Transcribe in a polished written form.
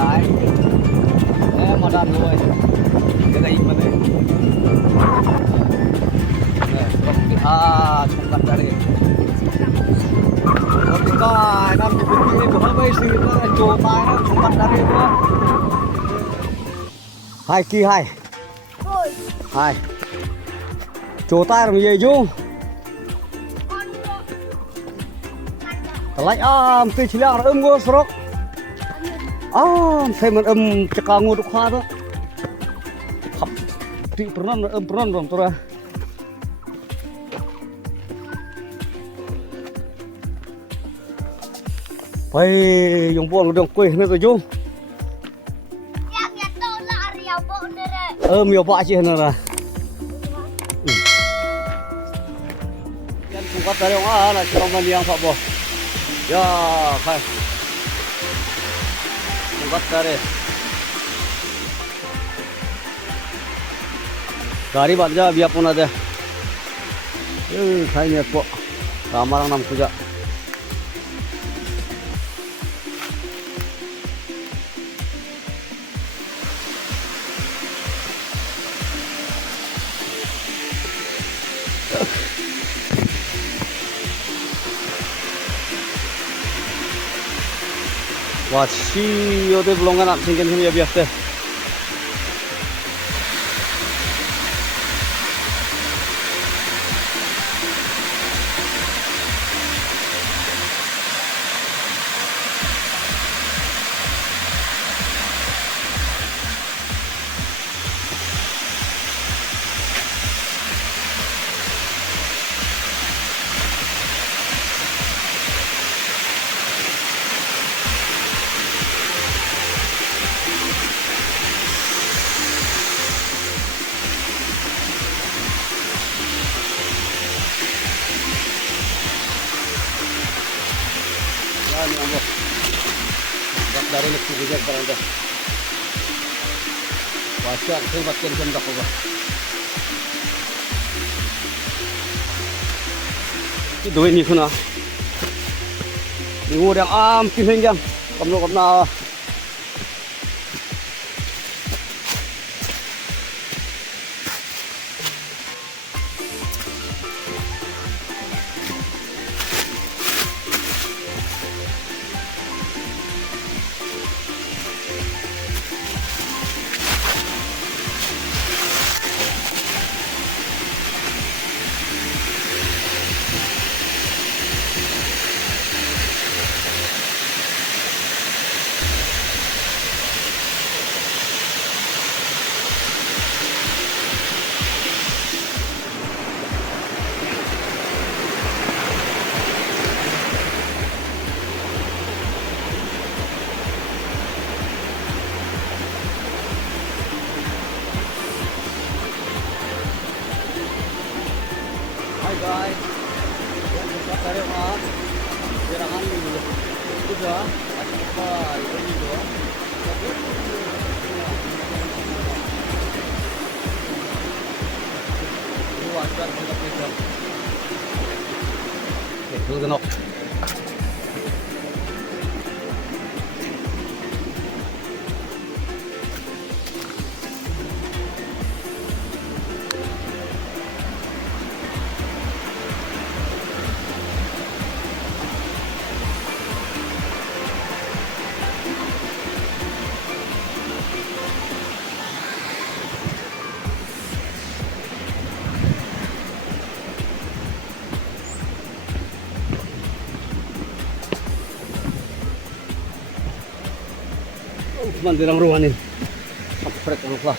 lại mà đàn rồi cái này mà này chúng ta đây thì có năm cái của nó bây giờ nó trổ tai nó chúng ta đây nữa hai kia hai trổ tai làm gì chú lại cái chỉ là ngô srok thấy mình cakap ngô được khoa đó hấp thì pernah dong tura phải dùng buồn được quê nữa rồi chú miêu bạ chứ nữa là cũng có tới đâu là trong bên yang phạm bộ ya phải cũng có tới đây gari baca biar pun ada kayaknya kok ramarang nam kuja wah si ode belum kan singkin sini ya biasa ini Allah dari lebih besar kalau anda wajar sempatkan jam berapa itu dua ini kuna ini udah pinjam kamu kena Hai guys, kita cari mah, serangan dulu. Sudah, apa ini dua? Ini wajar kita pegang. Itu kenok. Cuman di ruangan ini. Sampai ke lupa.